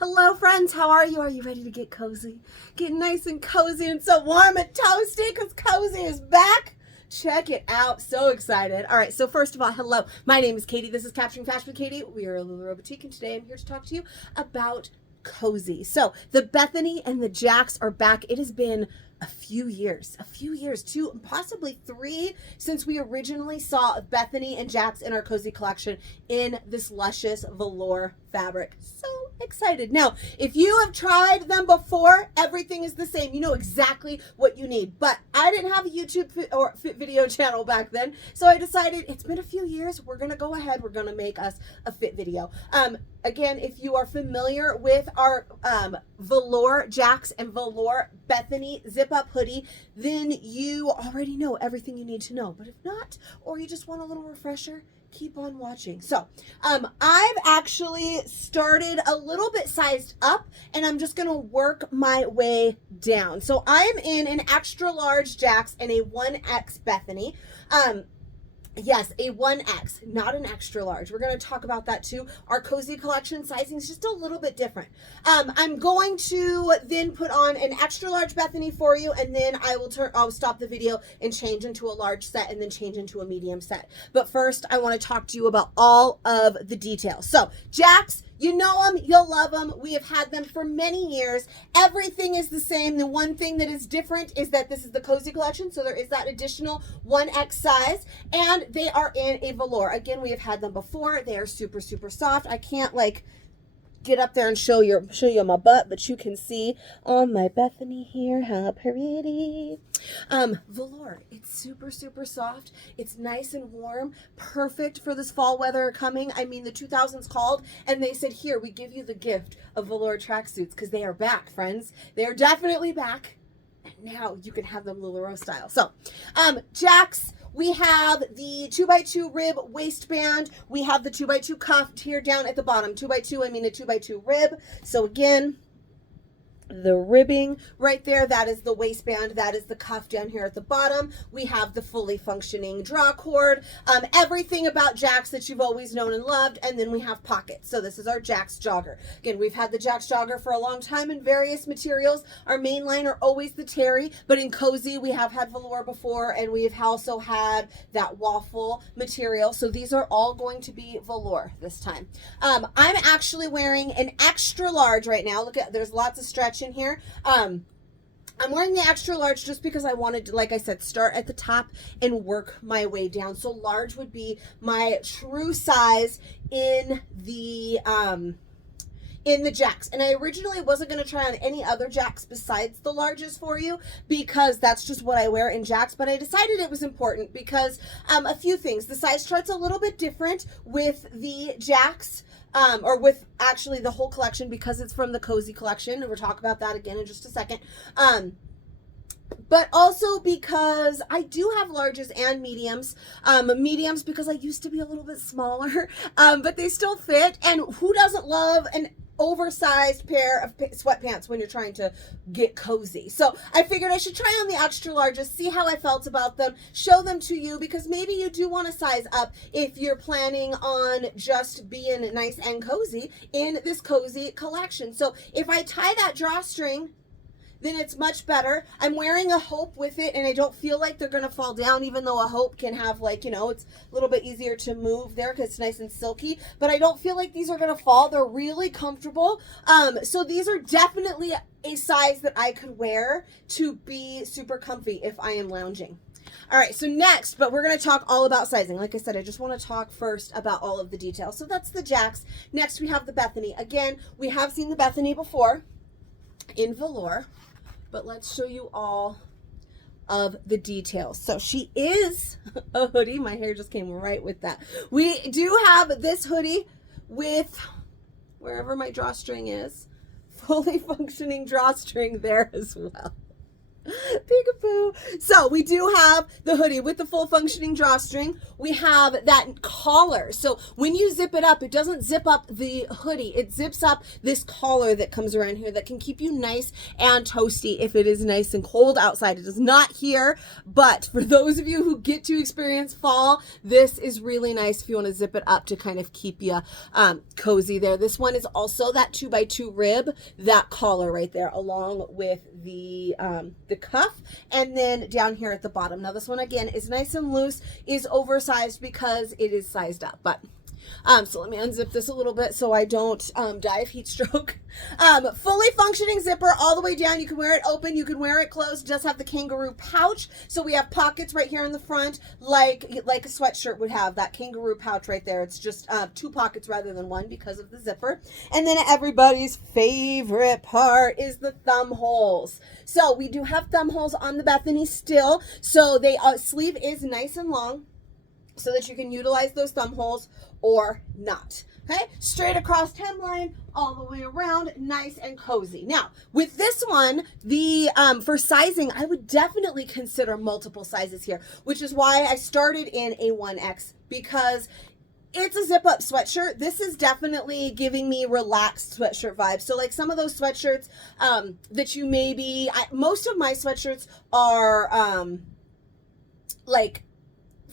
Hello friends, how are you? Are you ready to get cozy? Get nice and cozy and so warm and toasty because Cozy is back. Check it out. So excited. All right, so first of all, hello. My name is Katie. This is Capturing Fashion with Katie. We are a Velour Boutique and today I'm here to talk to you about Cozy. So the Bethany and the Jax are back. It has been a few years, 2, possibly 3, since we originally saw Bethany and Jax in our Cozy collection in this luscious velour fabric. So excited. Now, if you have tried them before, everything is the same. You know exactly what you need. But I didn't have a YouTube or fit video channel back then, so I decided it's been a few years. We're going to go ahead. We're going to make us a fit video. Again, if you are familiar with our Velour Jax and Velour Bethany Zip Hoodie, then you already know everything you need to know. But if not, or you just want a little refresher, keep on watching. So I've actually started a little bit sized up and I'm just gonna work my way down. So I'm in an extra large Jax and a 1X Bethany. Yes, a 1X, not an extra large. We're going to talk about that too. Our Cozy Collection sizing is just a little bit different. I'm going to then put on an extra large Bethany for you, and then I'll stop the video and change into a large set and then change into a medium set. But first, I want to talk to you about all of the details. So, Jax, you know them, you'll love them. We have had them for many years. Everything is the same. The one thing that is different is that this is the Cozy Collection, so there is that additional 1X size, and they are in a velour. Again, we have had them before. They are super, super soft. I can't get up there and show you my butt, but you can see on my Bethany here how pretty. Velour, it's super, super soft. It's nice and warm, perfect for this fall weather coming. I mean, the 2000s called and they said, here, we give you the gift of velour tracksuits because they are back, friends. They are definitely back. And now you can have them LuLaRoe style. So, Jax, we have the 2x2 rib waistband. We have the 2x2 cuff here down at the bottom. 2x2, I mean a 2x2 rib. So again, the ribbing right there, that is the waistband, that is the cuff down here at the bottom. We have the fully functioning drawcord, everything about Jax that you've always known and loved, and then we have pockets. So this is our Jax Jogger. Again, we've had the Jax Jogger for a long time in various materials. Our main line are always the terry, but in Cozy we have had velour before, and we have also had that waffle material. So these are all going to be velour this time. I'm actually wearing an extra large right now. Look at, there's lots of stretch in here. I'm wearing the extra large just because I wanted to, like I said, start at the top and work my way down. So large would be my true size in the Jax. And I originally wasn't going to try on any other Jax besides the larges for you because that's just what I wear in Jax, but I decided it was important because a few things. The size chart's a little bit different with the Jax, or with actually the whole collection because it's from the Cozy Collection, and we'll talk about that again in just a second. But also because I do have larges and mediums. Mediums because I used to be a little bit smaller, but they still fit. And who doesn't love an oversized pair of sweatpants when you're trying to get cozy? So I figured I should try on the extra larges, see how I felt about them, show them to you because maybe you do want to size up if you're planning on just being nice and cozy in this Cozy Collection. So if I tie that drawstring, then it's much better. I'm wearing a hope with it and I don't feel like they're going to fall down, even though a hope can have it's a little bit easier to move there because it's nice and silky, but I don't feel like these are going to fall. They're really comfortable. So these are definitely a size that I could wear to be super comfy if I am lounging. All right, so next, but we're going to talk all about sizing. Like I said, I just want to talk first about all of the details. So that's the Jax. Next, we have the Bethany. Again, we have seen the Bethany before in velour, but let's show you all of the details. So she is a hoodie. My hair just came right with that. We do have this hoodie with, wherever my drawstring is, fully functioning drawstring there as well. Peekaboo. So we do have the hoodie with the full functioning drawstring. We have that collar. So when you zip it up, it doesn't zip up the hoodie. It zips up this collar that comes around here that can keep you nice and toasty if it is nice and cold outside. It is not here, but for those of you who get to experience fall, this is really nice if you want to zip it up to kind of keep you cozy there. This one is also that 2x2 rib, that collar right there, along with the cuff, and then down here at the bottom. Now this one again is nice and loose, is oversized because it is sized up, but so let me unzip this a little bit so I don't die of heat stroke. Fully functioning zipper all the way down. You can wear it open, you can wear it closed. It does have the kangaroo pouch, so we have pockets right here in the front, like a sweatshirt would have, that kangaroo pouch right there. It's just 2 pockets rather than 1 because of the zipper. And then everybody's favorite part is the thumb holes. So we do have thumb holes on the Bethany still, so they sleeve is nice and long, so that you can utilize those thumb holes or not. Okay, straight across hemline, all the way around, nice and cozy. Now, with this one, the for sizing, I would definitely consider multiple sizes here, which is why I started in a 1X, because it's a zip up sweatshirt. This is definitely giving me relaxed sweatshirt vibes. So like some of those sweatshirts that you most of my sweatshirts are like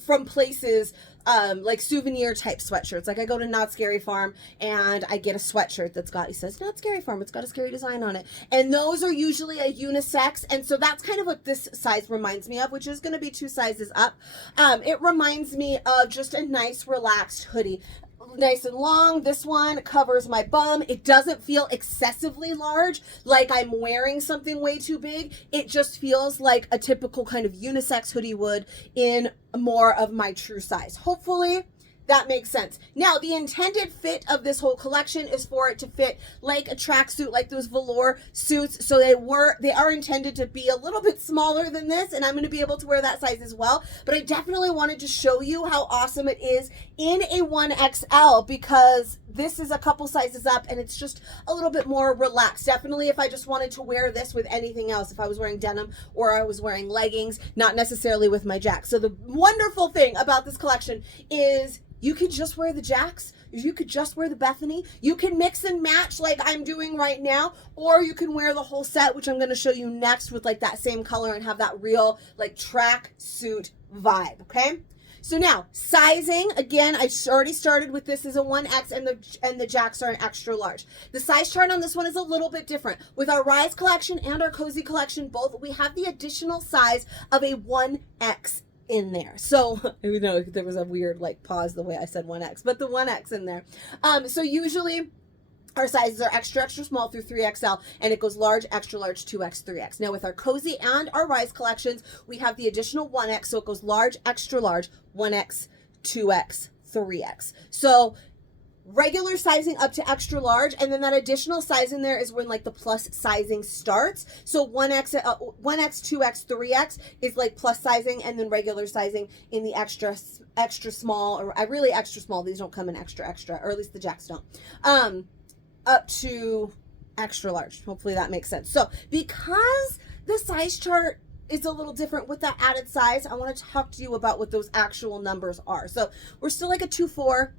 from places like souvenir type sweatshirts. Like I go to Not Scary Farm and I get a sweatshirt that's got, it says Not Scary Farm, it's got a scary design on it. And those are usually a unisex. And so that's kind of what this size reminds me of, which is going to be 2 sizes up. It reminds me of just a nice relaxed hoodie. Nice and long. This one covers my bum. It doesn't feel excessively large, like I'm wearing something way too big. It just feels like a typical kind of unisex hoodie would in more of my true size. Hopefully that makes sense. Now, the intended fit of this whole collection is for it to fit like a tracksuit, like those velour suits. So they are intended to be a little bit smaller than this, and I'm going to be able to wear that size as well. But I definitely wanted to show you how awesome it is in a 1XL, because this is a couple sizes up and it's just a little bit more relaxed. Definitely if I just wanted to wear this with anything else, if I was wearing denim or I was wearing leggings, not necessarily with my Jax. So the wonderful thing about this collection is you could just wear the Jax, you could just wear the Bethany, you can mix and match like I'm doing right now, or you can wear the whole set, which I'm going to show you next, with like that same color and have that real like track suit vibe. Okay, so now sizing, again, I already started with this as a 1X, and the Jax are an extra large. The size chart on this one is a little bit different. With our Rise collection and our Cozy collection both, we have the additional size of a 1X in there. So even though there was a weird like pause the way I said 1X, but the 1X in there. So usually our sizes are extra, extra small through 3XL, and it goes large, extra large, 2X, 3X. Now with our Cozy and our Rise collections, we have the additional 1X, so it goes large, extra large, 1X, 2X, 3X. So regular sizing up to extra large, and then that additional size in there is when like the plus sizing starts. So 1X, 2X, 3X is like plus sizing, and then regular sizing in the extra small, or really extra small. These don't come in extra, or at least the Jax don't. Up to extra large. Hopefully that makes sense. So because the size chart is a little different with that added size, I want to talk to you about what those actual numbers are. So we're still like a 2-4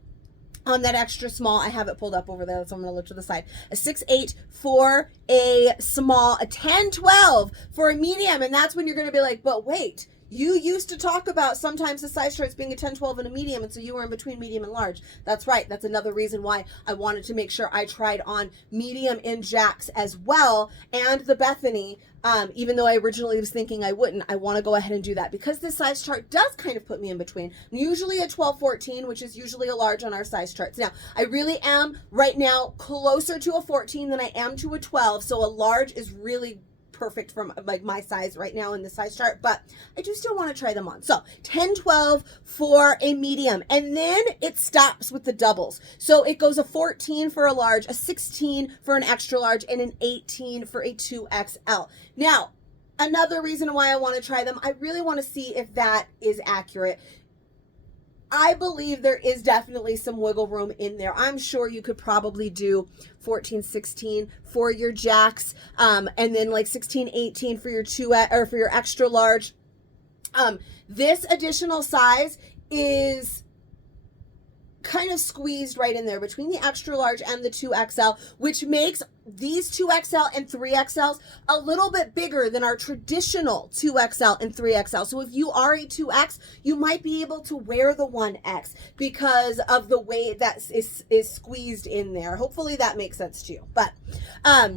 on that extra small. I have it pulled up over there, so I'm going to look to the side. A 6'8" for a small, a 10'12" for a medium, and that's when you're going to be like, but wait, you used to talk about sometimes the size charts being a 10-12 and a medium, and so you were in between medium and large. That's right. That's another reason why I wanted to make sure I tried on medium in Jax as well, and the Bethany, even though I originally was thinking I wouldn't. I want to go ahead and do that because this size chart does kind of put me in between. I'm usually a 12-14, which is usually a large on our size charts. Now, I really am right now closer to a 14 than I am to a 12, so a large is really perfect from like my size right now in the size chart, but I do still want to try them on. So 10-12 for a medium, and then it stops with the doubles. So it goes a 14 for a large, a 16 for an extra large, and an 18 for a 2XL. Now, another reason why I want to try them, I really want to see if that is accurate. I believe there is definitely some wiggle room in there. I'm sure you could probably do 14, 16 for your Jax, and then like 16, 18 for your or for your extra large. This additional size is kind of squeezed right in there between the extra large and the 2XL, which makes these 2XL and 3XLs a little bit bigger than our traditional 2XL and 3XL. So if you are a 2X, you might be able to wear the 1X because of the way that is squeezed in there. Hopefully that makes sense to you. But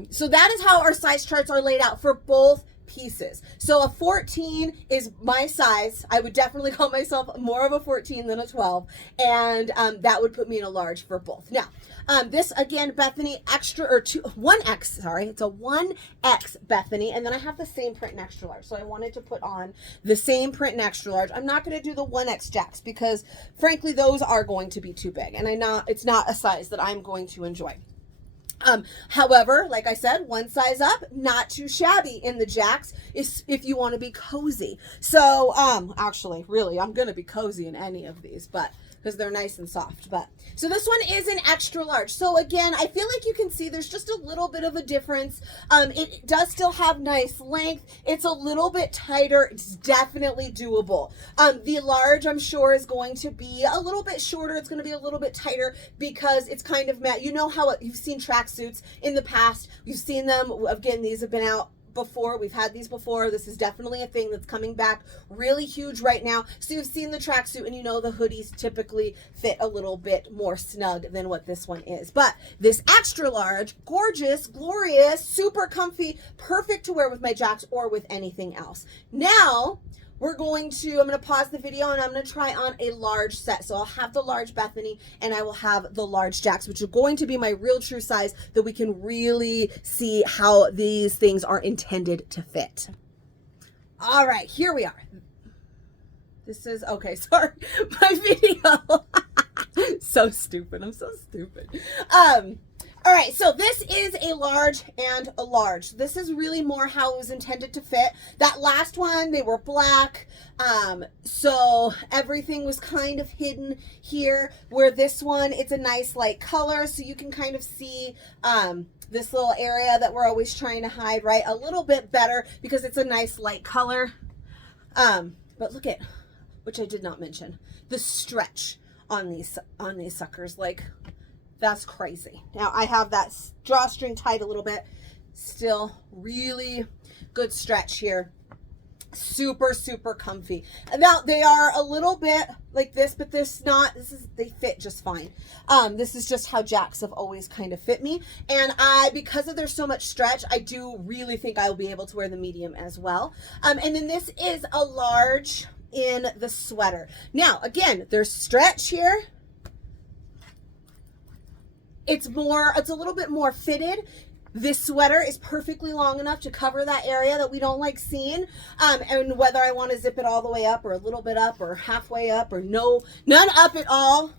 so that is how our size charts are laid out for both pieces. So a 14 is my size. I would definitely call myself more of a 14 than a 12, and that would put me in a large for both. Now, this again, Bethany extra, or 1X, sorry, it's a 1X Bethany, and then I have the same print in extra large. So I wanted to put on the same print in extra large. I'm not going to do the 1X Jax because frankly, those are going to be too big, and it's not a size that I'm going to enjoy. However, like I said, one size up, not too shabby in the Jax if you want to be cozy. So, actually, really, I'm going to be cozy in any of these, but because they're nice and soft. But so this one is an extra large. So again, I feel like you can see there's just a little bit of a difference. It does still have nice length. It's a little bit tighter. It's definitely doable. The large, I'm sure, is going to be a little bit shorter. It's going to be a little bit tighter because it's kind of matte. You know how you've seen tracksuits in the past. You've seen them. Again, these have been out before. We've had these before. This is definitely a thing that's coming back really huge right now. So you've seen the tracksuit and you know the hoodies typically fit a little bit more snug than what this one is. But this extra large, gorgeous, glorious, super comfy, perfect to wear with my Jax or with anything else. Now, I'm going to pause the video and I'm going to try on a large set. So I'll have the large Bethany and I will have the large Jax, which are going to be my real true size that we can really see how these things are intended to fit. All right, here we are. This is, okay, sorry, my video. So stupid, I'm so stupid. All right, so this is a large and a large. This is really more how it was intended to fit. That last one, they were black, so everything was kind of hidden here, where this one, it's a nice light color, so you can kind of see this little area that we're always trying to hide, right, a little bit better because it's a nice light color. But look at, which I did not mention, the stretch on these suckers, like, that's crazy. Now I have that drawstring tight a little bit. Still really good stretch here. Super, super comfy. Now they are a little bit like this, but they fit just fine. This is just how Jax have always kind of fit me. And because of there's so much stretch, I do really think I will be able to wear the medium as well. And then this is a large in the sweater. Now, again, there's stretch here. It's a little bit more fitted. This sweater is perfectly long enough to cover that area that we don't like seeing. And whether I want to zip it all the way up or a little bit up or halfway up or none up at all.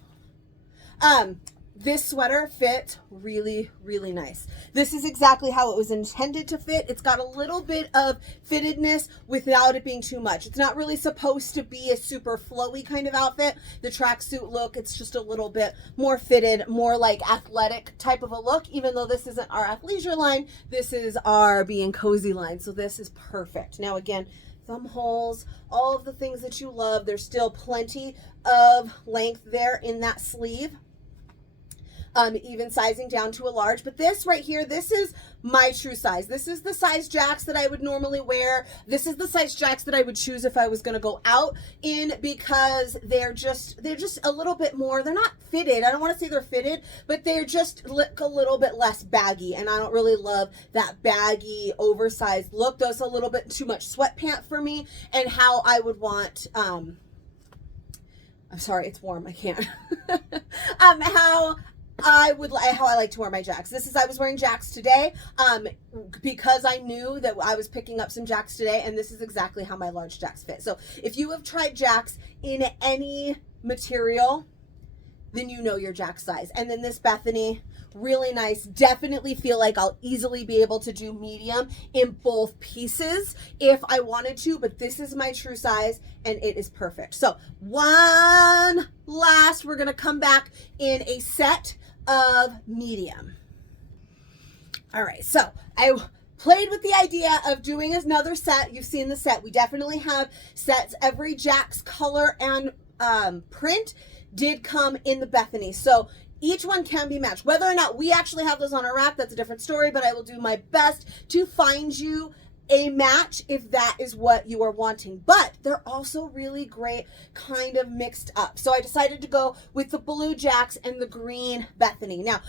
This sweater fit really, really nice. This is exactly how it was intended to fit. It's got a little bit of fittedness without it being too much. It's not really supposed to be a super flowy kind of outfit. The tracksuit look, it's just a little bit more fitted, more like athletic type of a look, even though this isn't our athleisure line. This is our being cozy line. So this is perfect. Now again, thumb holes, all of the things that you love. There's still plenty of length there in that sleeve. Even sizing down to a large, but this right here, this is my true size. This is the size Jax that I would normally wear. This is the size Jax that I would choose if I was going to go out in, because they're just a little bit more, they're not fitted. I don't want to say they're fitted, but they're just look a little bit less baggy, and I don't really love that baggy oversized look. That's a little bit too much sweatpant for me, and how I would want I'm sorry, it's warm, I can't. How I like to wear my Jax. I was wearing Jax today because I knew that I was picking up some Jax today, and this is exactly how my large Jax fit. So if you have tried Jax in any material, then you know your Jax size. And then this Bethany, really nice. Definitely feel like I'll easily be able to do medium in both pieces if I wanted to, but this is my true size and it is perfect. So one last, we're gonna come back in a set of medium. All right, so I played with the idea of doing another set. You've seen the set. We definitely have sets. Every Jax color and print did come in the Bethany. So each one can be matched. Whether or not we actually have those on our rack, that's a different story, but I will do my best to find you a match if that is what you are wanting. But they're also really great kind of mixed up. So I decided to go with the blue Jax and the green Bethany. Now,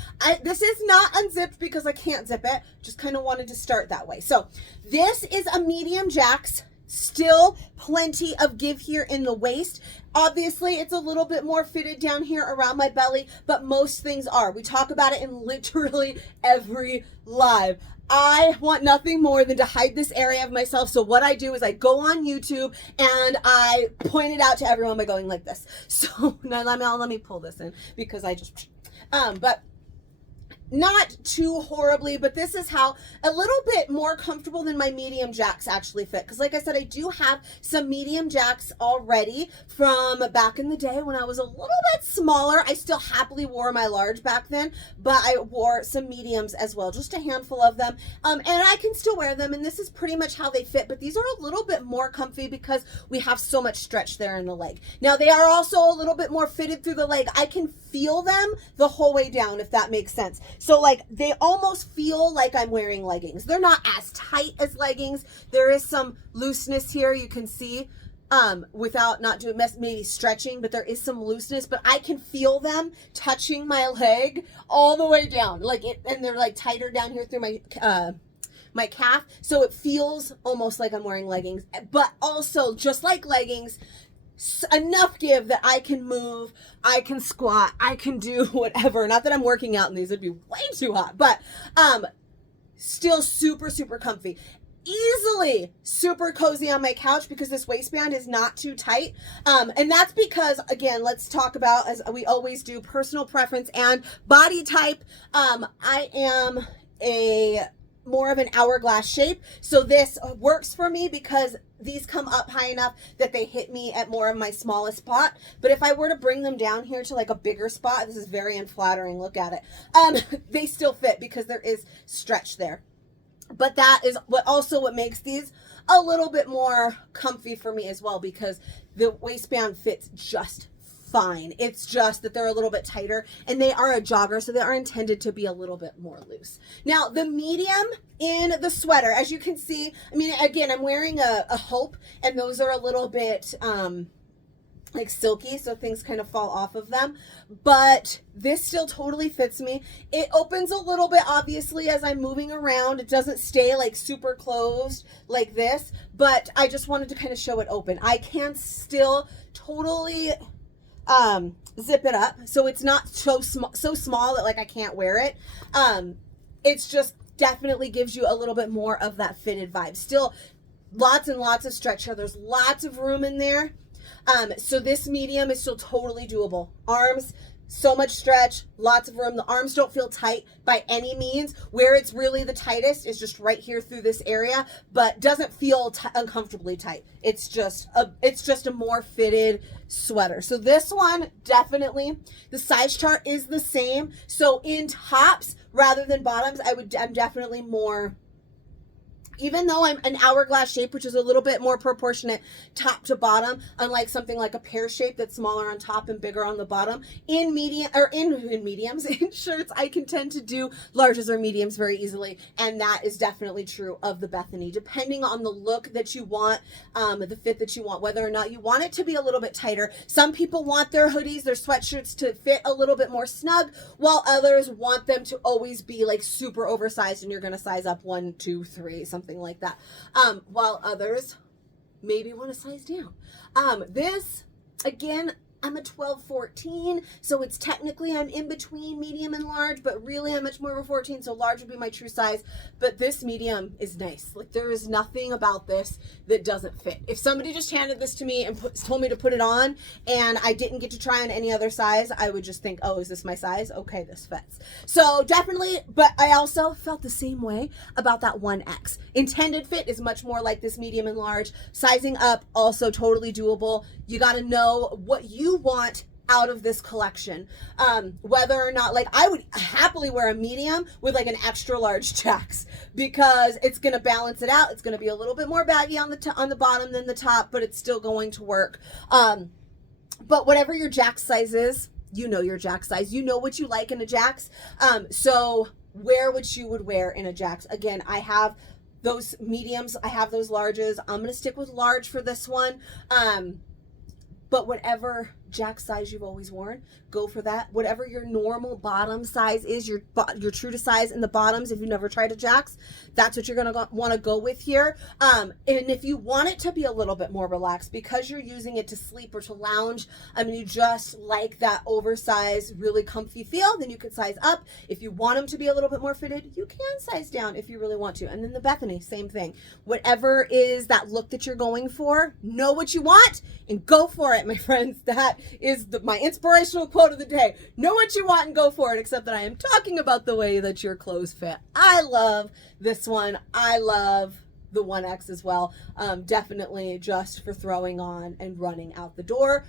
this is not unzipped because I can't zip it. Just kind of wanted to start that way. So this is a medium Jax. Still plenty of give here in the waist. Obviously, it's a little bit more fitted down here around my belly, but most things are. We talk about it in literally every live. I want nothing more than to hide this area of myself. So what I do is I go on YouTube and I point it out to everyone by going like this. So now let me pull this in because I just, but not too horribly, but this is how a little bit more comfortable than my medium Jax actually fit. Because like I said, I do have some medium Jax already from back in the day when I was a little bit smaller. I still happily wore my large back then, but I wore some mediums as well, just a handful of them. And I can still wear them, and this is pretty much how they fit, but these are a little bit more comfy because we have so much stretch there in the leg. Now they are also a little bit more fitted through the leg. I can feel them the whole way down, if that makes sense. So like they almost feel like I'm wearing leggings. They're not as tight as leggings. There is some looseness here, you can see, without not doing maybe stretching, but there is some looseness, but I can feel them touching my leg all the way down, like it, and they're like tighter down here through my my calf, so it feels almost like I'm wearing leggings, but also just like leggings, enough give that I can move, I can squat, I can do whatever. Not that I'm working out in these, it'd be way too hot, but still super, super comfy. Easily super cozy on my couch because this waistband is not too tight. And that's because, again, let's talk about, as we always do, personal preference and body type. I am more of an hourglass shape, so this works for me because these come up high enough that they hit me at more of my smallest spot. But if I were to bring them down here to like a bigger spot, this is very unflattering, look at it, they still fit because there is stretch there. But that is what makes these a little bit more comfy for me as well, because the waistband fits just fine. It's just that they're a little bit tighter, and they are a jogger, so they are intended to be a little bit more loose. Now, the medium in the sweater, as you can see, I mean, again, I'm wearing a Hope, and those are a little bit like silky, so things kind of fall off of them, but this still totally fits me. It opens a little bit, obviously, as I'm moving around. It doesn't stay like super closed like this, but I just wanted to kind of show it open. I can still totally zip it up, so it's not so small that like I can't wear it. It's just definitely gives you a little bit more of that fitted vibe. Still lots and lots of stretch here. There's lots of room in there. So this medium is still totally doable. Arms, so much stretch, lots of room. The arms don't feel tight by any means. Where it's really the tightest is just right here through this area, but doesn't feel uncomfortably tight. It's just a more fitted sweater. So this one, definitely, the size chart is the same. So in tops rather than bottoms, I'm definitely more, even though I'm an hourglass shape, which is a little bit more proportionate top to bottom, unlike something like a pear shape that's smaller on top and bigger on the bottom, in medium or in mediums, in shirts, I can tend to do larges or mediums very easily, and that is definitely true of the Bethany, depending on the look that you want, the fit that you want, whether or not you want it to be a little bit tighter. Some people want their hoodies, their sweatshirts to fit a little bit more snug, while others want them to always be like super oversized, and you're going to size up 1, 2, 3, something like that, while others maybe want to size down. This, again, I'm a 12-14, so it's technically I'm in between medium and large, but really I'm much more of a 14, so large would be my true size. But this medium is nice. Like, there is nothing about this that doesn't fit. If somebody just handed this to me and told me to put it on and I didn't get to try on any other size, I would just think, oh, is this my size? Okay, this fits. So definitely, but I also felt the same way about that 1X. Intended fit is much more like this medium and large. Sizing up, also totally doable. You got to know what you want out of this collection, whether or not, like, I would happily wear a medium with like an extra large Jax, because it's going to balance it out. It's going to be a little bit more baggy on the bottom than the top, but it's still going to work. But whatever your Jax size is, you know your Jax size, you know what you like in a Jax. So wear what you would wear in a Jax. Again, I have those mediums, I have those larges. I'm going to stick with large for this one. But whatever Jax size you've always worn, go for that. Whatever your normal bottom size is, your true to size in the bottoms, if you've never tried a Jax, that's what you're gonna want to go with here. And if you want it to be a little bit more relaxed, because you're using it to sleep or to lounge, I mean, you just like that oversized, really comfy feel, then you could size up. If you want them to be a little bit more fitted, you can size down if you really want to. And then the Bethany, same thing. Whatever is that look that you're going for, know what you want and go for it, my friends. That is my inspirational quote of the day. Know what you want and go for it, except that I am talking about the way that your clothes fit. I love this one. I love the 1X as well. Definitely just for throwing on and running out the door.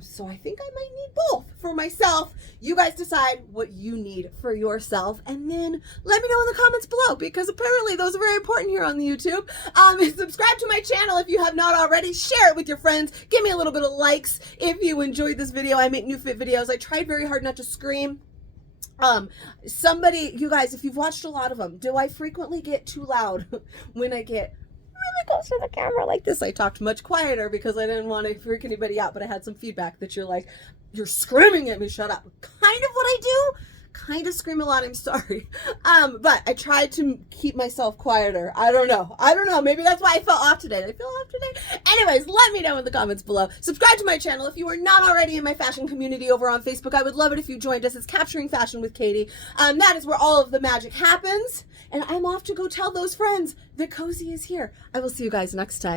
So I think I might need both for myself. You guys decide what you need for yourself, and then let me know in the comments below, because apparently those are very important here on the YouTube. Subscribe to my channel if you have not already. Share it with your friends. Give me a little bit of likes if you enjoyed this video. I make new fit videos. I tried very hard not to scream. You guys, if you've watched a lot of them, do I frequently get too loud when I get really close to the camera like this? I talked much quieter because I didn't want to freak anybody out, but I had some feedback that you're like, you're screaming at me, shut up. Kind of what I do. Kind of scream a lot, I'm sorry. But I tried to keep myself quieter. I don't know. Maybe that's why I felt off today. Did I feel off today? Anyways, let me know in the comments below. Subscribe to my channel if you are not already in my fashion community over on Facebook. I would love it if you joined us. It's Capturing Fashion with Katie. That is where all of the magic happens. And I'm off to go tell those friends that Cozy is here. I will see you guys next time.